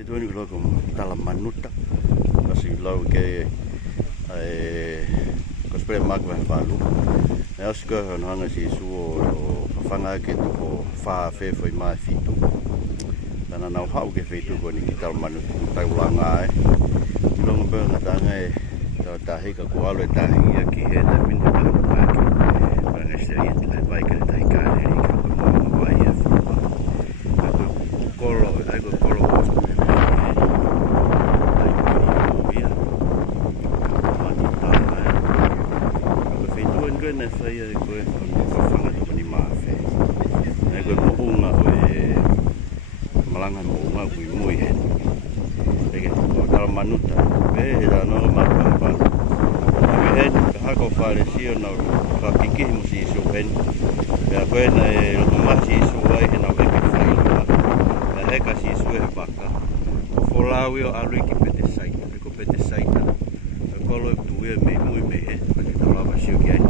Tuoni ko ko tala manuta kasi lo ke ko spre magwa falu na os ko no hanga si suo o fanga ke to ko fa fe foi mai fitu na na hau ke fitu ko ni tala manuta tai ulanga lo ngo nga tanga ta he ka ko alo ta hi ki he na min ta ko pa ki para na se ri ta vai ke ta ka ni ka ko mo vai e fu kolo ai ko kolo na saya ko fanga ko ni mafe na ko mo unga ko malanga mo unga ko muy hen ke ko tal manuta be da no ma pa be ha ko fare si no ka kiki mo si so hen be ko na lo ma si so ai na be ke fai na he ka si so e baka ko lawi o alu ki pete sai ko pete sai ko lo tu e me muy me he ko ta lava si o que